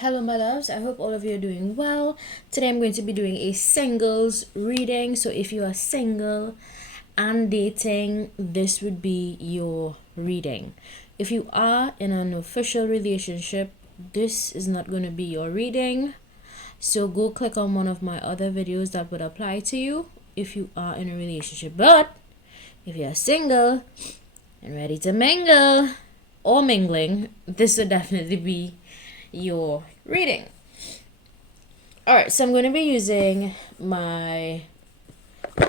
Hello my loves, I hope all of you are doing well. Today I'm going to be doing a singles reading. So if you are single and dating, this would be your reading. If you are in an official relationship, this is not going to be your reading. So go click on one of my other videos that would apply to you if you are in a relationship. But if you are single and ready to mingle or mingling, this would definitely be your reading. Alright, so I'm going to be using my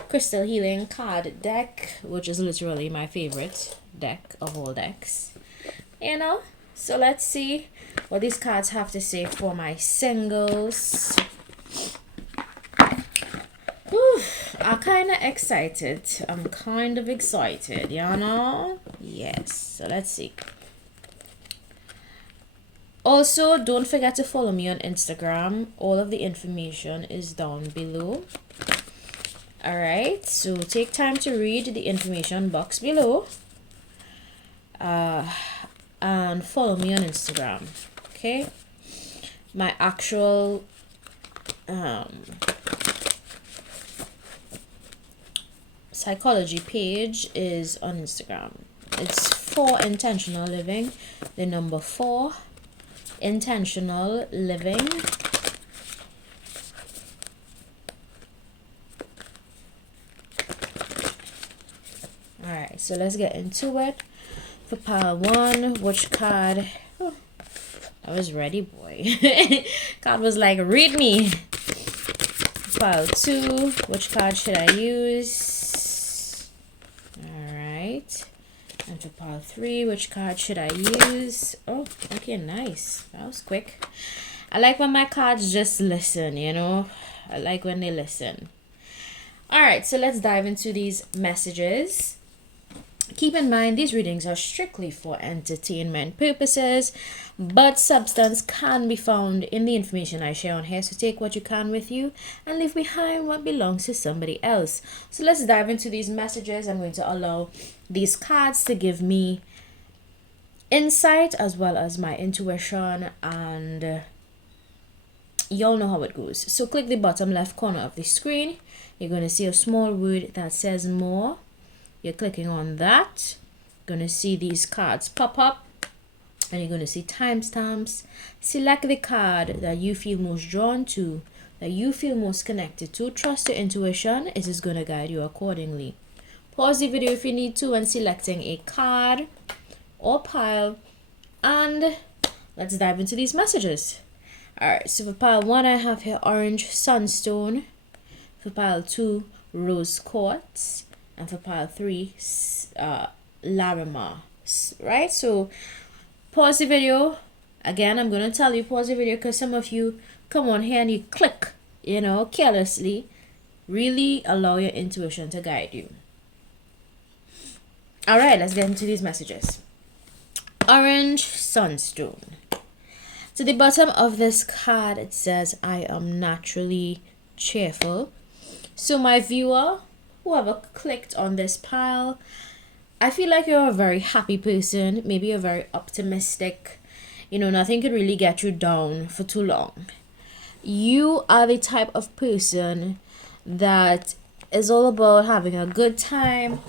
crystal healing card deck, which is literally my favorite deck of all decks, so let's see what these cards have to say for my singles. Whew, I'm kind of excited. Yes, so let's see. Also, don't forget to follow me on Instagram. All of the information is down below. Alright, so take time to read the information box below. And follow me on Instagram. Okay? My actual psychology page is on Instagram. It's for intentional living. The number 4. Intentional living. Alright, so let's get into it. For pile 1, which card? Oh, I was ready, boy. Card was like, read me. Pile 2, which card should I use? Alright. And for pile 3, which card should I use? Oh, okay, nice. That was quick. I like when my cards just listen, I like when they listen. Alright, so let's dive into these messages. Keep in mind, these readings are strictly for entertainment purposes, but substance can be found in the information I share on here, so take what you can with you and leave behind what belongs to somebody else. So let's dive into these messages. I'm going to allow these cards to give me insight as well as my intuition, and y'all know how it goes. So click the bottom left corner of the screen. You're going to see a small word that says more. You're clicking on that. You're going to see these cards pop up, and you're going to see timestamps. Select the card that you feel most drawn to, that you feel most connected to. Trust your intuition. It is going to guide you accordingly. Pause the video if you need to when selecting a card or pile, and let's dive into these messages. Alright, so for pile 1, I have here orange sunstone. For pile 2, rose quartz. And for pile 3, Larimar. Right? So pause the video. Again, I'm going to tell you pause the video because some of you come on here and you click, carelessly. Really allow your intuition to guide you. Alright, let's get into these messages. Orange sunstone. To the bottom of this card, it says, I am naturally cheerful. So my viewer, whoever clicked on this pile, I feel like you're a very happy person. Maybe you're very optimistic. Nothing could really get you down for too long. You are the type of person that is all about having a good time,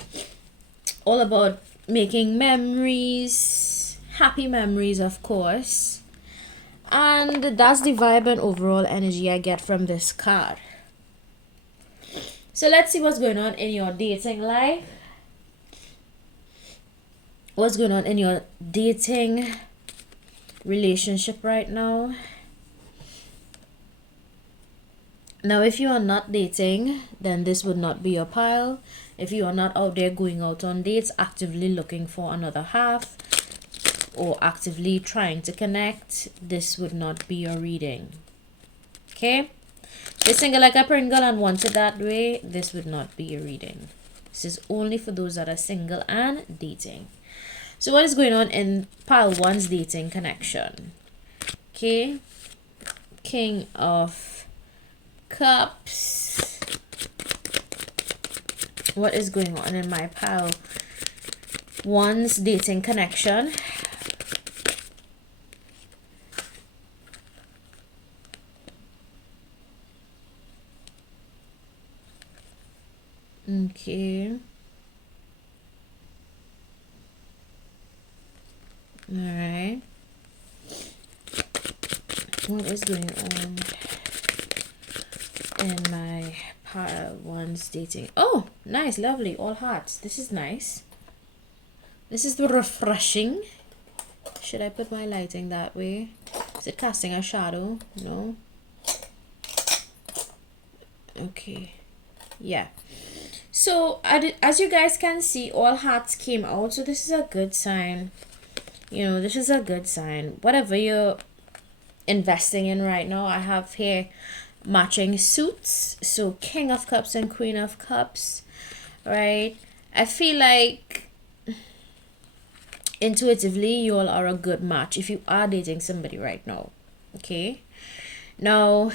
all about making memories, happy memories, of course. And that's the vibe and overall energy I get from this card. So let's see what's going on in your dating life. What's going on in your dating relationship right now. Now, if you are not dating, then this would not be your pile. If you are not out there going out on dates, actively looking for another half, or actively trying to connect, this would not be your reading. Okay? If you're single like a Pringle and want it that way, this would not be your reading. This is only for those that are single and dating. So what is going on in pile 1's dating connection? Okay? King of Cups. What is going on in my pile 1's dating connection? Okay. All right. What is going on in my pile one's dating? Oh, nice, lovely, all hearts. This is nice. This is the refreshing. Should I put my lighting that way? Is it casting a shadow? No. Okay. Yeah. So as you guys can see, all hearts came out. So this is a good sign. You know, this is a good sign. Whatever you're investing in right now, I have here matching suits. So King of Cups and Queen of Cups, right? I feel like intuitively you all are a good match if you are dating somebody right now. Okay. Now,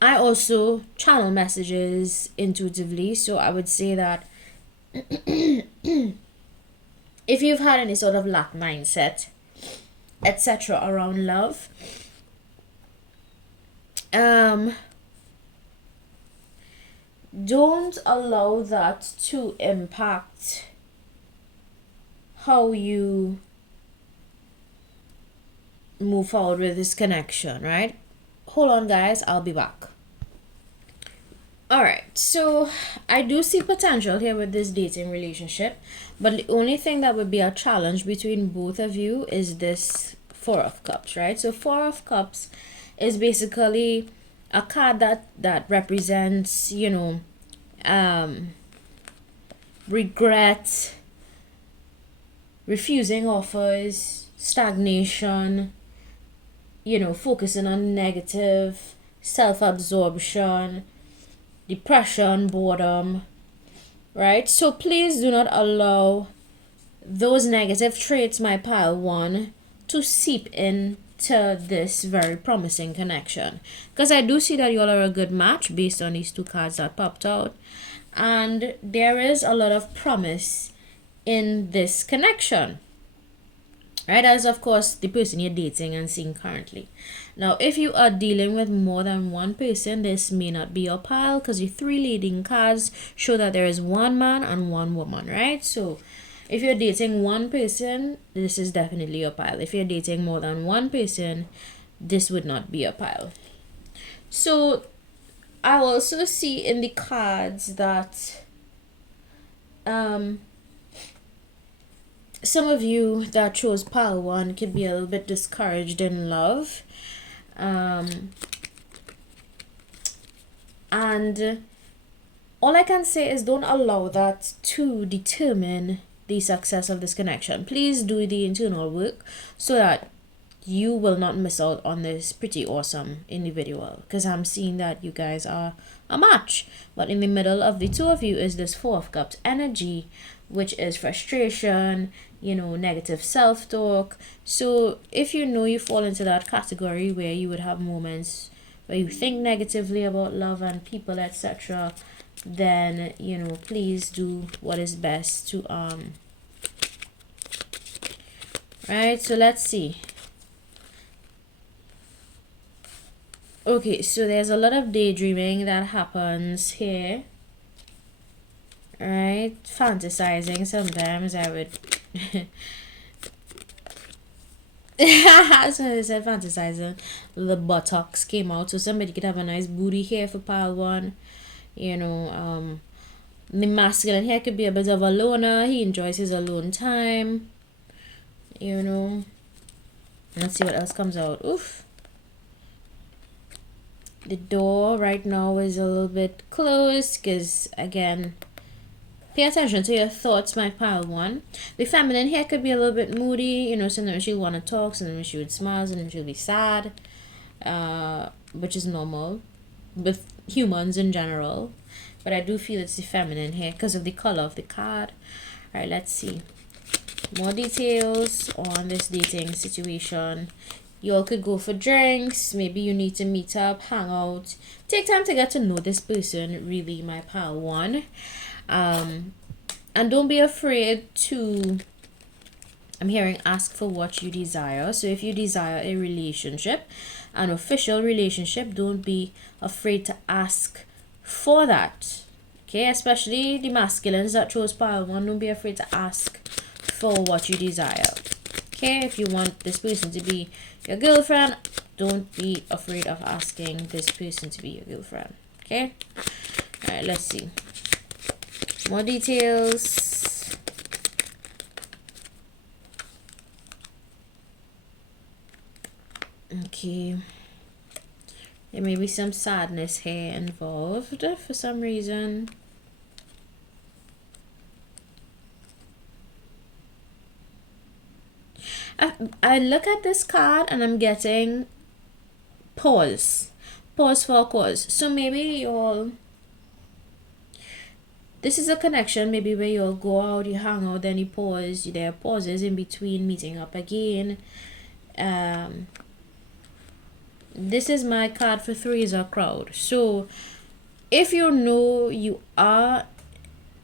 I also channel messages intuitively, so I would say that if you've had any sort of lack mindset, etc., around love, don't allow that to impact how you move forward with this connection, right? Hold on, guys, I'll be back. All right, so I do see potential here with this dating relationship, but the only thing that would be a challenge between both of you is this Four of Cups, right? So Four of Cups is basically a card that represents, you know, regret, refusing offers, stagnation, you know, focusing on negative, self-absorption, depression, boredom, right? So please do not allow those negative traits, my pile one, to seep into this very promising connection, because I do see that you all are a good match based on these two cards that popped out, and there is a lot of promise in this connection, right? As of course the person you're dating and seeing currently. Now, if you are dealing with more than one person, this may not be your pile, because the three leading cards show that there is one man and one woman, right? So if you're dating one person, this is definitely your pile. If you're dating more than one person, this would not be a pile. So I also see in the cards that some of you that chose pile one could be a little bit discouraged in love. And all I can say is don't allow that to determine the success of this connection. Please do the internal work so that you will not miss out on this pretty awesome individual, because I'm seeing that you guys are a match, but in the middle of the two of you is this Four of Cups energy, which is frustration, you know, negative self-talk. So if you know you fall into that category where you would have moments where you think negatively about love and people, etc., then, you know, please do what is best to right? So let's see. Okay, so there's a lot of daydreaming that happens here, right? Fantasizing sometimes. I would so I said fantasizing, the buttocks came out, so somebody could have a nice booty here for pile one, you know. The masculine here could be a bit of a loner. He enjoys his alone time, you know. Let's see what else comes out. Oof. The door right now is a little bit closed because, again, pay attention to your thoughts, my pile one. The feminine here could be a little bit moody, you know. Sometimes she'll want to talk, sometimes she would smile, sometimes she'll be sad, which is normal with humans in general. But I do feel it's the feminine here because of the color of the card. All right, let's see more details on this dating situation. You all could go for drinks. Maybe you need to meet up, hang out, take time to get to know this person, really, my pal one. And don't be afraid to, I'm hearing, ask for what you desire. So if you desire a relationship, an official relationship, don't be afraid to ask for that. Okay, especially the masculines that chose pile 1, don't be afraid to ask for what you desire. Okay, if you want this person to be your girlfriend, don't be afraid of asking this person to be your girlfriend. Okay, all right, let's see more details. Okay, there may be some sadness here involved for some reason. I look at this card and I'm getting pause for a cause. So maybe you'll, this is a connection maybe where you'll go out, you hang out, then you pause, there are pauses in between meeting up again. This is my card for 3 is a crowd. So if you know you are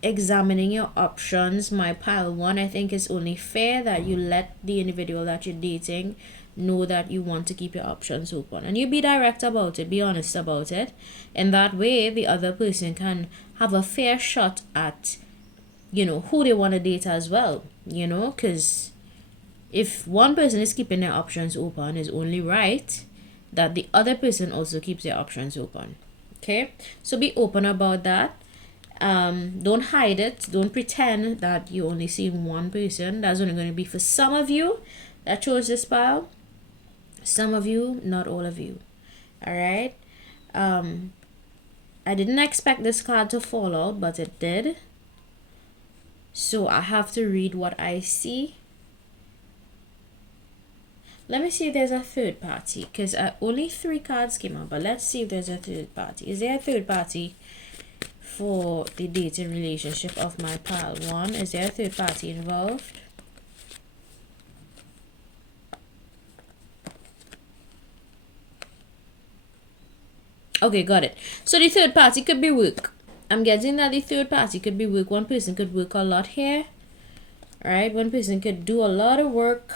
examining your options, my pile 1, I think it's only fair that you let the individual that you're dating know that you want to keep your options open, and you be direct about it, be honest about it, and that way the other person can have a fair shot at, you know, who they want to date as well, you know, because if one person is keeping their options open, it's only right that the other person also keeps their options open. Okay, so be open about that. Don't hide it. Don't pretend that you only see one person. That's only going to be for some of you that chose this pile. Some of you, not all of you. All right. I didn't expect this card to fall out, but it did. So I have to read what I see. Let me see if there's a third party, because only 3 cards came out, but let's see if there's a third party. Is there a third party for the dating relationship of my pile 1? Is there a third party involved? Okay, got it. So the third party could be work. I'm getting that the third party could be work. One person could work a lot here. Right? One person could do a lot of work,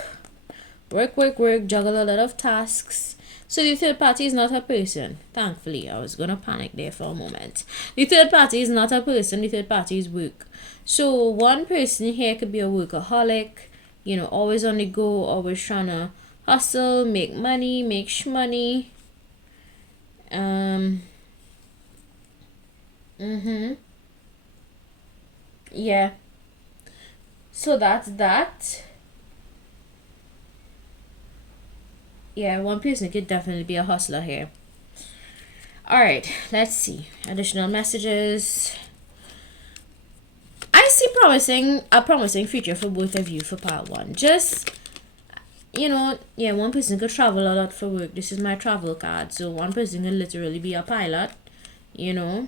juggle a lot of tasks. So the third party is not a person. Thankfully, I was going to panic there for a moment. The third party is not a person. The third party is work. So one person here could be a workaholic, you know, always on the go, always trying to hustle, make money, make shmoney. Yeah. So that's that. Yeah, one person could definitely be a hustler here. All right, let's see. Additional messages. I see a promising future for both of you for part 1. Just, you know, yeah, one person could travel a lot for work. This is my travel card. So one person could literally be a pilot, you know.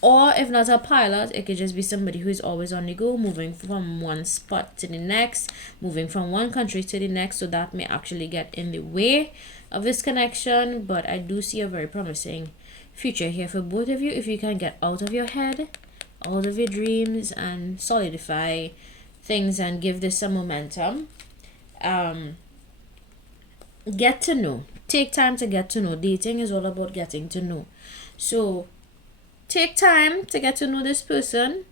Or if not a pilot, it could just be somebody who is always on the go, moving from one spot to the next, moving from one country to the next. So that may actually get in the way of this connection. But I do see a very promising future here for both of you if you can get out of your head, out of your dreams, and solidify things and give this some momentum. Get to know. Take time to get to know. Dating is all about getting to know. So take time to get to know this person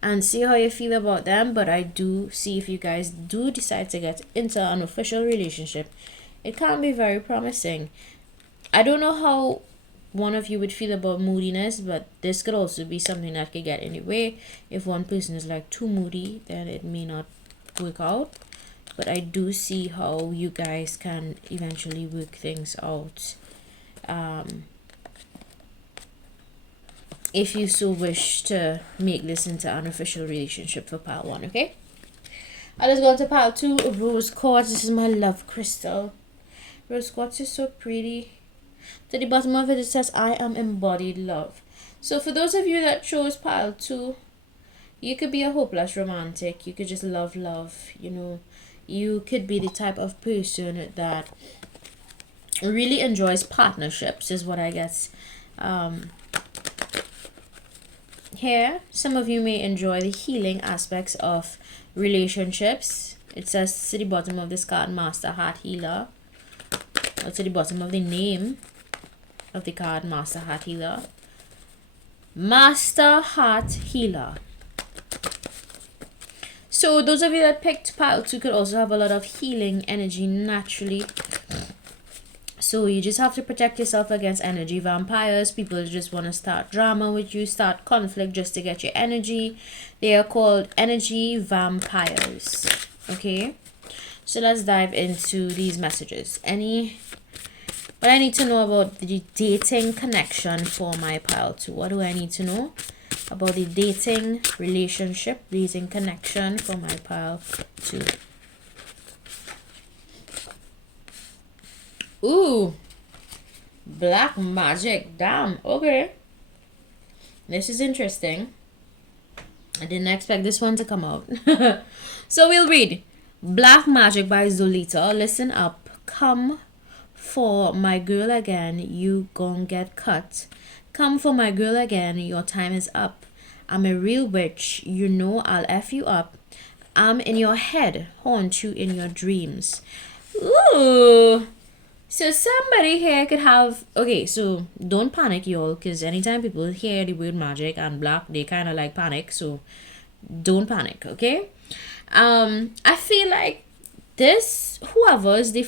and see how you feel about them. But I do see if you guys do decide to get into an official relationship, it can be very promising. I don't know how one of you would feel about moodiness, but this could also be something that could get in the way. If one person is like too moody, then it may not work out. But I do see how you guys can eventually work things out. If you so wish to make this into an official relationship for pile 1, okay? Let's go on to pile 2, Rose Quartz. This is my love crystal. Rose Quartz is so pretty. To the bottom of it, it says, I am embodied love. So for those of you that chose pile 2, you could be a hopeless romantic. You could just love, you know. You could be the type of person that really enjoys partnerships, is what I guess. Here, some of you may enjoy the healing aspects of relationships. It says to the bottom of this card, Master Heart Healer. Or to the bottom of the name of the card, Master Heart Healer. Master Heart Healer. So those of you that picked pile 2 could also have a lot of healing energy naturally. So you just have to protect yourself against energy vampires. People just want to start drama with you, start conflict just to get your energy. They are called energy vampires. Okay, so let's dive into these messages. What I need to know about the dating connection for my pile 2. What do I need to know about the dating relationship, dating connection for my pile 2? Ooh, black magic. Damn. Okay, this is interesting. I didn't expect this one to come out. So we'll read Black Magic by Zolita. Listen up. Come for my girl again, you gon' get cut. Come for my girl again, your time is up. I'm a real witch, you know I'll F you up. I'm in your head, haunt you in your dreams. Ooh. So somebody here could have, okay, so don't panic, y'all, because anytime people hear the word magic and black, they kind of like panic, so don't panic, okay? I feel like this, whoever's the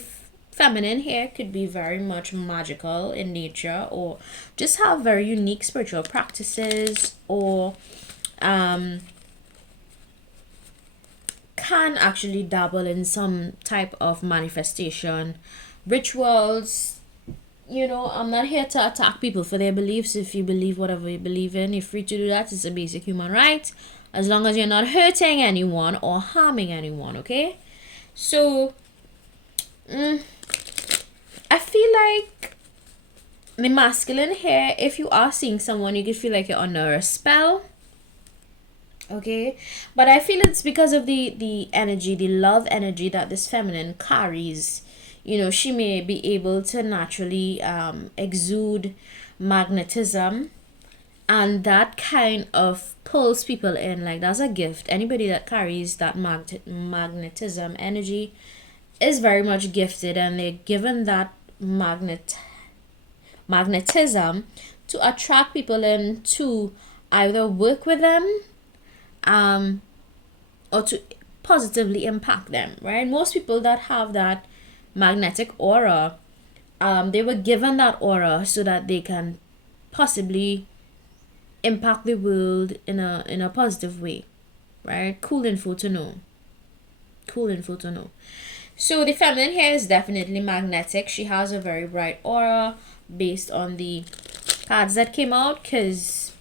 feminine here, could be very much magical in nature, or just have very unique spiritual practices, or can actually dabble in some type of manifestation rituals. You know, I'm not here to attack people for their beliefs. If you believe whatever you believe in, you're free to do that. It's a basic human right, as long as you're not hurting anyone or harming anyone, okay? So I feel like the masculine here, if you are seeing someone, you could feel like you're under a spell, okay? But I feel it's because of the energy, the love energy that this feminine carries. You know, she may be able to naturally exude magnetism, and that kind of pulls people in. Like, that's a gift. Anybody that carries that magnetism energy is very much gifted, and they're given that magnetism to attract people in to either work with them or to positively impact them, right? Most people that have that magnetic aura, they were given that aura so that they can possibly impact the world in a positive way, right? Cool info to know. So the feminine here is definitely magnetic. She has a very bright aura based on the cards that came out, because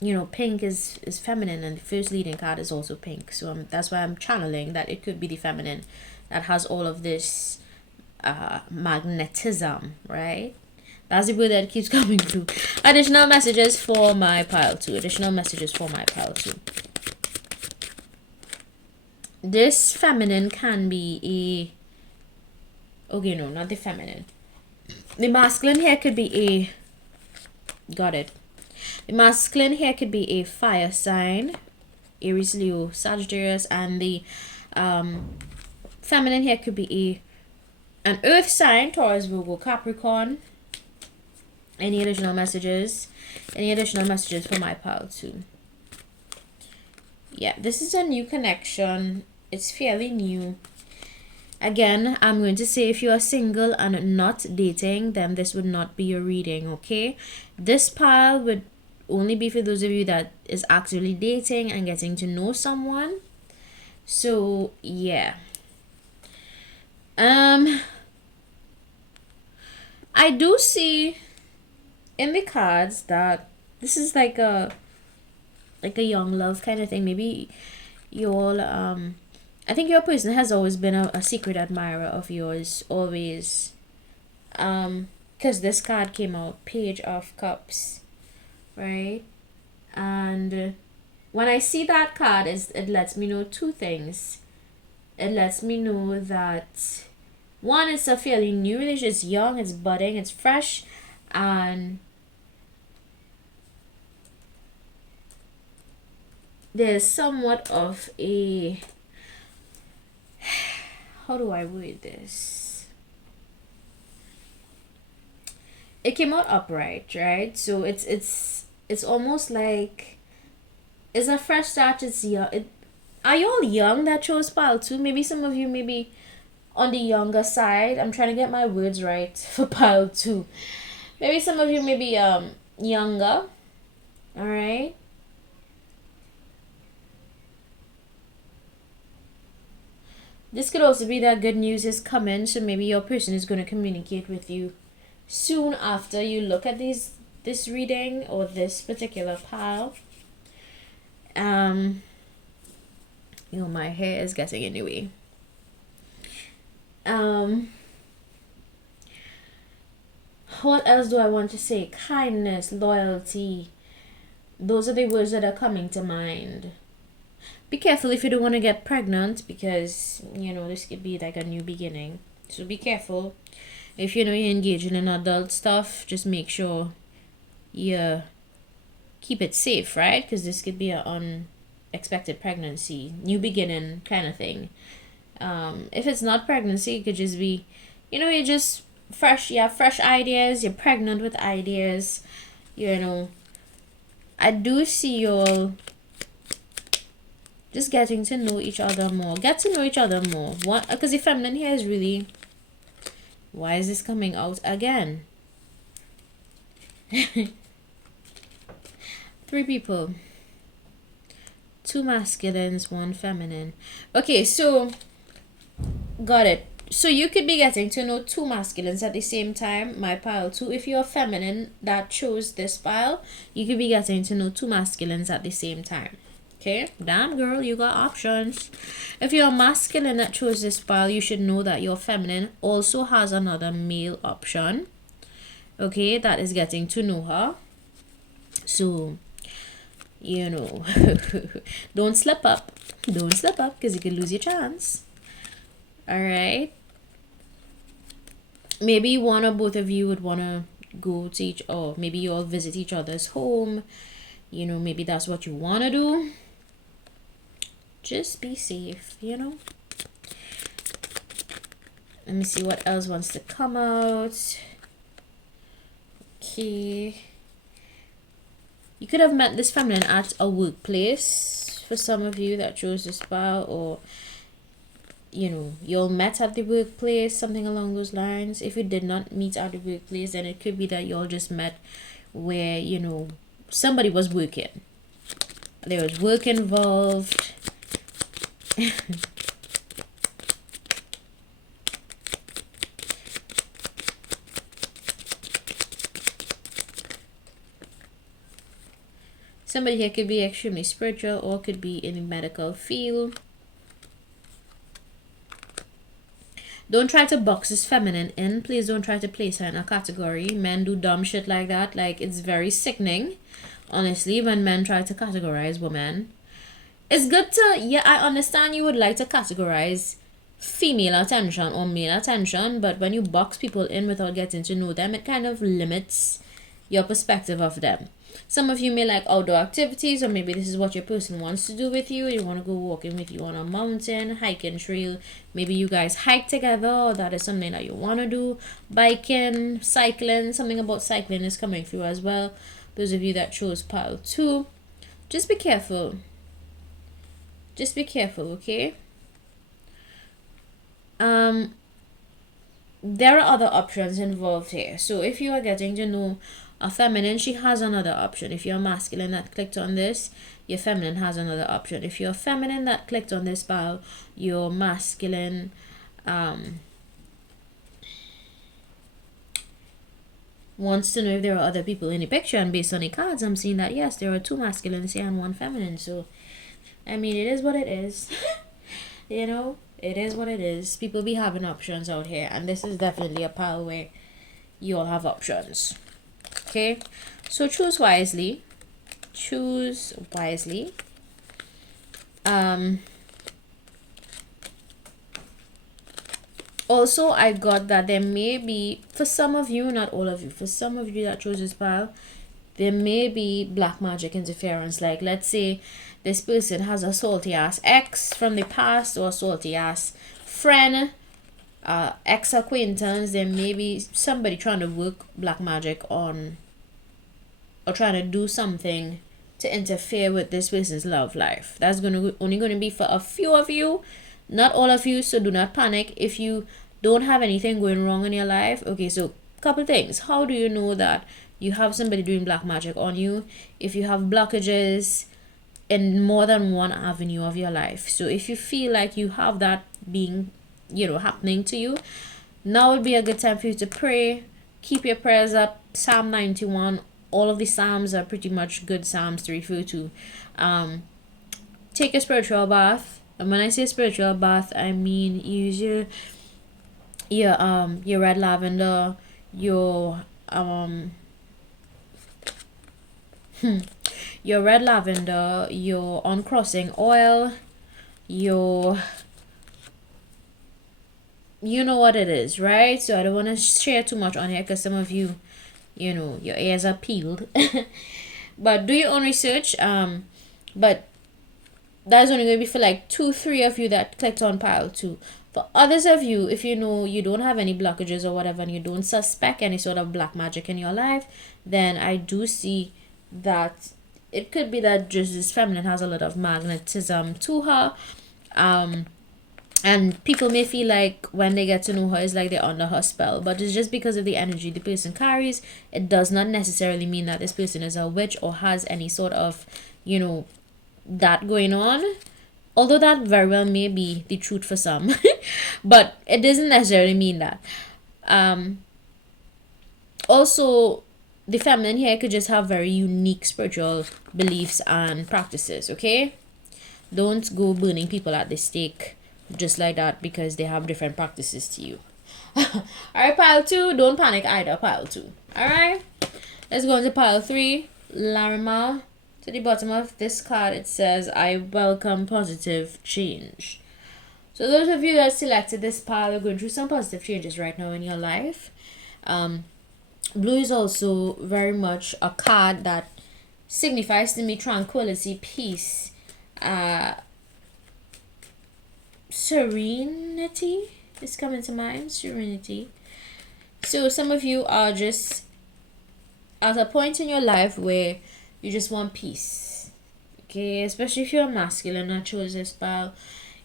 you know, pink is feminine, and the first leading card is also pink. So that's why I'm channeling that it could be the feminine that has all of this magnetism, right? That's the word that keeps coming through. Additional messages for my pile 2. This feminine can be a... Okay, no, not the feminine. The masculine here could be a... Got it. The masculine here could be a fire sign. Aries, Leo, Sagittarius. And the feminine here could be an earth sign. Taurus, Virgo, Capricorn. Any additional messages? Any additional messages for my pile 2? Yeah, this is a new connection. It's fairly new. Again, I'm going to say if you are single and not dating, then this would not be your reading, okay? This pile would only be for those of you that is actively dating and getting to know someone. So, yeah. I do see in the cards that this is like a young love kind of thing. Maybe you all I think your person has always been a secret admirer of yours, always, because this card came out, Page of Cups, right? And when I see that card, it lets me know two things. It lets me know that one, it's a fairly new relationship, it's young, it's budding, it's fresh, and there's somewhat of a, how do I word this? It came out upright, right? So it's it's almost like it's a fresh start. It's young. Are you all young that chose pile 2? Maybe some of you maybe on the younger side. I'm trying to get my words right for pile 2. Maybe some of you may be younger. All right. This could also be that good news is coming, so maybe your person is going to communicate with you soon after you look at this reading or this particular pile. My hair is getting in the way. What else do I want to say? Kindness, loyalty. Those are the words that are coming to mind. Be careful if you don't want to get pregnant, because this could be like a new beginning. So be careful. If you're engaging in adult stuff, just make sure you keep it safe, right? Because this could be an unexpected pregnancy, new beginning kind of thing. If it's not pregnancy, it could just be, you're just fresh. You have fresh ideas. You're pregnant with ideas. I do see you all just getting to know each other more. Get to know each other more. What? Because the feminine here is really. Why is this coming out again? 3 people. 2 masculines, 1 feminine. Okay, so got it. So you could be getting to know 2 masculines at the same time, my pile 2. If you're feminine that chose this pile, you could be getting to know 2 masculines at the same time. Okay, damn girl, you got options. If you're masculine that chose this pile, you should know that your feminine also has another male option. Okay, that is getting to know her. So, don't slip up. Don't slip up, because you could lose your chance. Alright. Maybe one or both of you would want to go to or maybe you all visit each other's home. Maybe that's what you want to do. Just be safe, Let me see what else wants to come out. Okay. You could have met this feminine at a workplace for some of you that chose this pile, or you all met at the workplace, something along those lines. If you did not meet at the workplace, then it could be that you all just met where somebody was working. There was work involved. Somebody here could be extremely spiritual or could be in the medical field. Don't try to box this feminine in. Please don't try to place her in a category. Men do dumb shit like that. Like, it's very sickening, honestly, when men try to categorize women. It's good to, I understand you would like to categorize female attention or male attention, but when you box people in without getting to know them, it kind of limits your perspective of them. Some of you may like outdoor activities, or maybe this is what your person wants to do with you. You want to go walking with you on a mountain, hiking trail. Maybe you guys hike together, or that is something that you want to do. Biking, cycling, something about cycling is coming through as well. Those of you that chose pile 2, just be careful. Just be careful, okay? There are other options involved here. So if you are getting to know a feminine, she has another option. If you're masculine that clicked on this, your feminine has another option. If you're feminine that clicked on this pile, your masculine wants to know if there are other people in the picture. And based on the cards, I'm seeing that yes, there are 2 masculines here and 1 feminine. So I mean, it is what it is. It is what it is. People be having options out here, and this is definitely a pile where you all have options. Okay, so choose wisely. Choose wisely. Also, I got that there may be, for some of you, not all of you, for some of you that chose this pile, there may be black magic interference. Like, let's say this person has a salty ass ex from the past, or a salty ass friend, ex acquaintance. There may be somebody trying to work black magic on or trying to do something to interfere with this person's love life. That's only going to be for a few of you, not all of you, so do not panic if you don't have anything going wrong in your life. Okay, so couple things. How do you know that you have somebody doing black magic on you? If you have blockages in more than one avenue of your life. So if you feel like you have that being, happening to you, now would be a good time for you to pray. Keep your prayers up. Psalm 91. All of the psalms are pretty much good psalms to refer to. Take a spiritual bath. And when I say spiritual bath, I mean use your red lavender, your your red lavender, your uncrossing oil, your, you know what it is, right? So I don't want to share too much on here because some of you, your ears are peeled. But do your own research. But that's only going to be for like 2-3 of you that clicked on pile 2. For others of you, if you know you don't have any blockages or whatever, and you don't suspect any sort of black magic in your life, then I do see that it could be that just this feminine has a lot of magnetism to her. And people may feel like when they get to know her, it's like they're under her spell. But it's just because of the energy the person carries. It does not necessarily mean that this person is a witch or has any sort of, that going on. Although that very well may be the truth for some. But it doesn't necessarily mean that. Also, the feminine here could just have very unique spiritual beliefs and practices, okay? Don't go burning people at the stake just like that because they have different practices to you. Alright, pile 2, don't panic either, pile 2. Alright, let's go into pile 3, Larimar. To the bottom of this card, it says, I welcome positive change. So those of you that selected this pile are going through some positive changes right now in your life. Blue is also very much a card that signifies to me tranquility, peace, serenity is coming to mind. Serenity. So some of you are just at a point in your life where you just want peace. Okay, especially if you're masculine that chose this pile.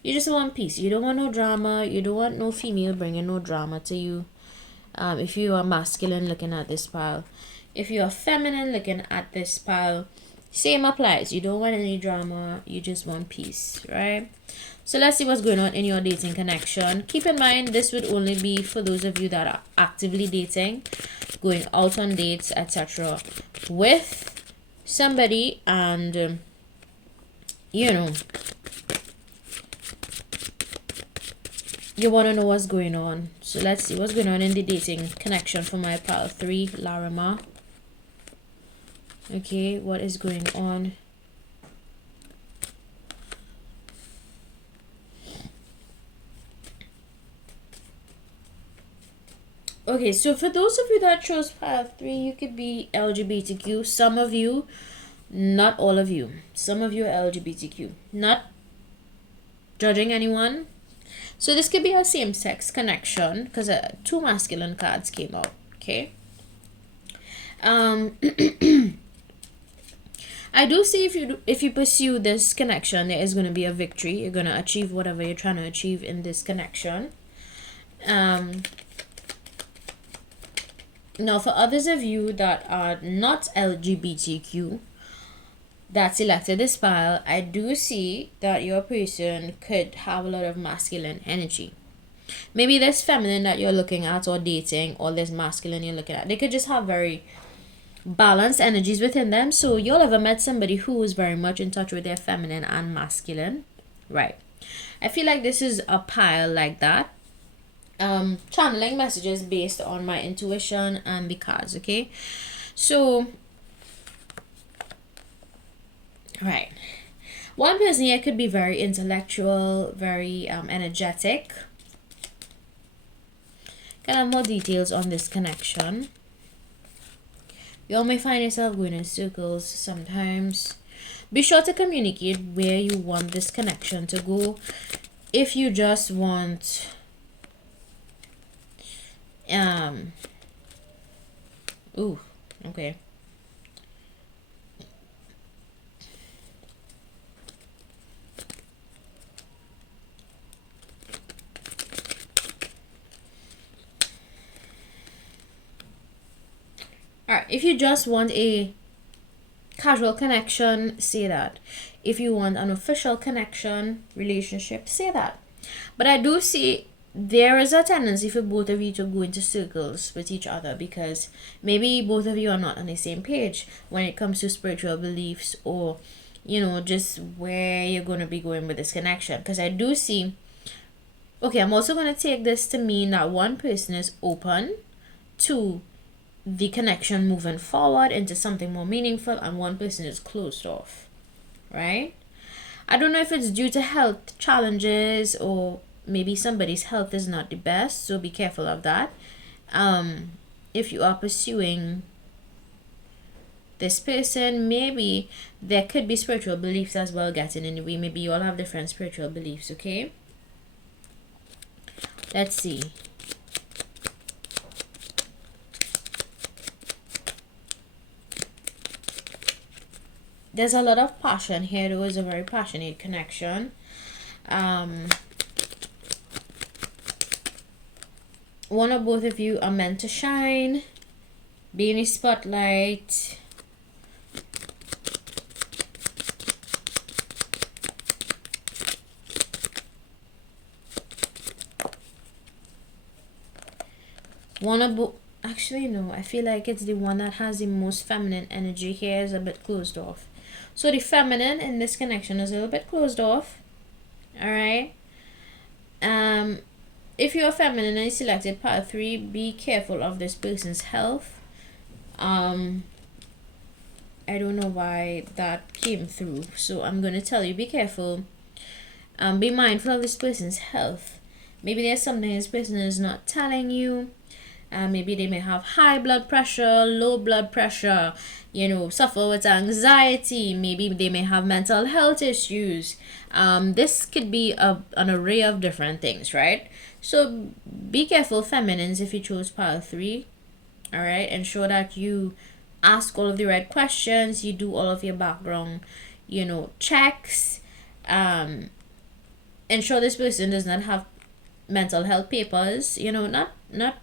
You just want peace. You don't want no drama. You don't want no female bringing no drama to you. If you are masculine looking at this pile. If you are feminine looking at this pile, same applies. You don't want any drama. You just want peace, right? So let's see what's going on in your dating connection. Keep in mind, this would only be for those of you that are actively dating, going out on dates, etc. with somebody, and you want to know what's going on. So let's see what's going on in the dating connection for my pile 3, Larimar. Okay, what is going on? Okay, so for those of you that chose pile 3, you could be LGBTQ. Some of you, not all of you. Some of you are LGBTQ. Not judging anyone. So this could be a same-sex connection because 2 masculine cards came out. Okay. I do see if you pursue this connection, there is going to be a victory. You're going to achieve whatever you're trying to achieve in this connection. Now, for others of you that are not LGBTQ that selected this pile, I do see that your person could have a lot of masculine energy. Maybe this feminine that you're looking at or dating, or this masculine you're looking at, they could just have very balanced energies within them. So you'll ever met somebody who is very much in touch with their feminine and masculine, right? I feel like this is a pile like that. Channeling messages based on my intuition and the cards, okay? So, right, one person here could be very intellectual, very energetic. Can I have more details on this connection? You all may find yourself going in circles sometimes. Be sure to communicate where you want this connection to go. If you just want okay. All right, if you just want a casual connection, say that. If you want an official connection, relationship, say that. But I do see there is a tendency for both of you to go into circles with each other, because maybe both of you are not on the same page when it comes to spiritual beliefs, or just where you're going to be going with this connection. Because I do see, okay, I'm also going to take this to mean that one person is open to the connection moving forward into something more meaningful, and one person is closed off, right? I don't know if it's due to health challenges, or maybe somebody's health is not the best, so be careful of that. If you are pursuing this person, maybe there could be spiritual beliefs as well getting in the way. Maybe you all have different spiritual beliefs, okay? Let's see. There's a lot of passion here, though. It's a very passionate connection. One or both of you are meant to shine, be in the spotlight. Actually, no, I feel like it's the one that has the most feminine energy here is a bit closed off. So the feminine in this connection is a little bit closed off. All right. If you're feminine and you selected part 3, be careful of this person's health. I don't know why that came through, so I'm going to tell you, be careful. Be mindful of this person's health. Maybe there's something this person is not telling you. Maybe they may have high blood pressure, low blood pressure, suffer with anxiety. Maybe they may have mental health issues. This could be an array of different things, right? So be careful, feminines, if you chose pile 3. All right, ensure that you ask all of the right questions. You do all of your background, checks. Ensure this person does not have mental health papers. Not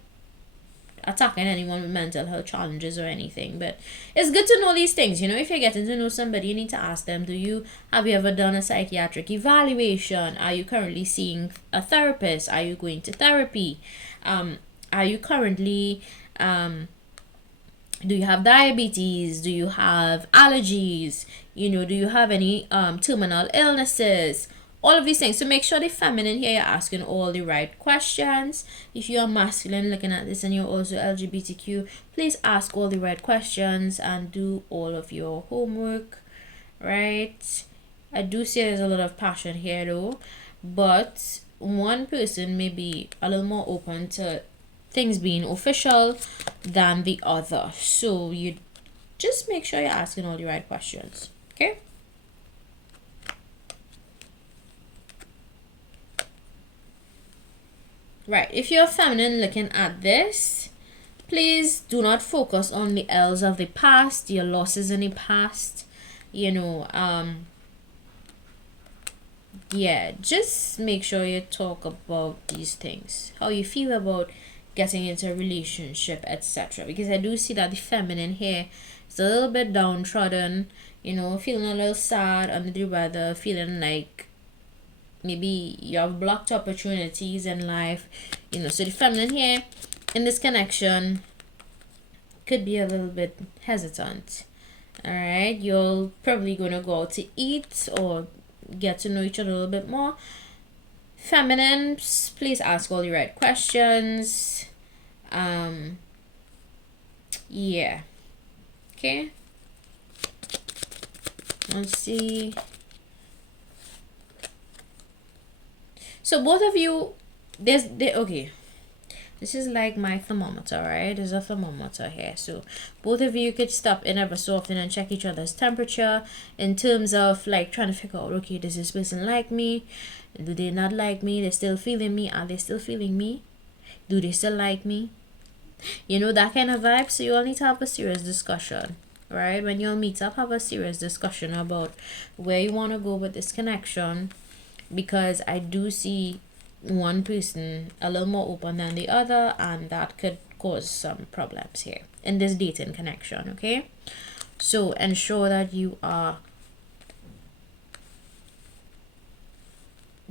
attacking anyone with mental health challenges or anything, but it's good to know these things. If you're getting to know somebody, you need to ask them, have you ever done a psychiatric evaluation? Are you currently seeing a therapist? Are you going to therapy? Are you currently do you have diabetes? Do you have allergies? Do you have any terminal illnesses? All of these things. So make sure the feminine here, you're asking all the right questions. If you're masculine looking at this and you're also LGBTQ, please ask all the right questions and do all of your homework, right? I do see there's a lot of passion here though, but one person may be a little more open to things being official than the other. So you just make sure you're asking all the right questions, okay? Right, if you're feminine looking at this, please do not focus on the L's of the past, your losses in the past. Yeah, just make sure you talk about these things, how you feel about getting into a relationship, etc. Because I do see that the feminine here is a little bit downtrodden, feeling a little sad under the weather, feeling like maybe you have blocked opportunities in life, so the feminine here in this connection could be a little bit hesitant. All right, you're probably going to go out to eat or get to know each other a little bit more. Feminines, please ask all the right questions. Yeah, okay, let's see. So both of you, okay, this is like my thermometer, right? There's a thermometer here. So both of you could stop in ever so often and check each other's temperature in terms of like trying to figure out, okay, does this person like me? Do they not like me? They're still feeling me? Are they still feeling me? Do they still like me? That kind of vibe. So you all need to have a serious discussion, right? When you all meet up, have a serious discussion about where you want to go with this connection. Because I do see one person a little more open than the other, and that could cause some problems here in this dating connection. Okay, so ensure that you are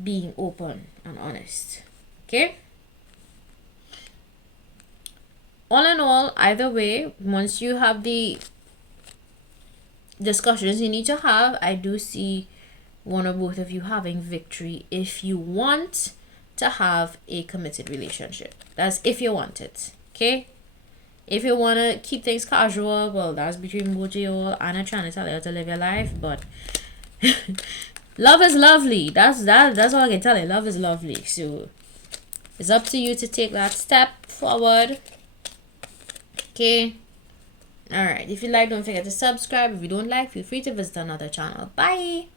being open and honest. Okay, all in all, either way, once you have the discussions you need to have, I do see one or both of you having victory if you want to have a committed relationship. That's if you want it. Okay, if you want to keep things casual, well, that's between both of you all. I'm not trying to tell you how to live your life, but love is lovely. That's all I can tell you. Love is lovely. So it's up to you to take that step forward. Okay, all right, if you like, don't forget to subscribe. If you don't like, feel free to visit another channel. Bye.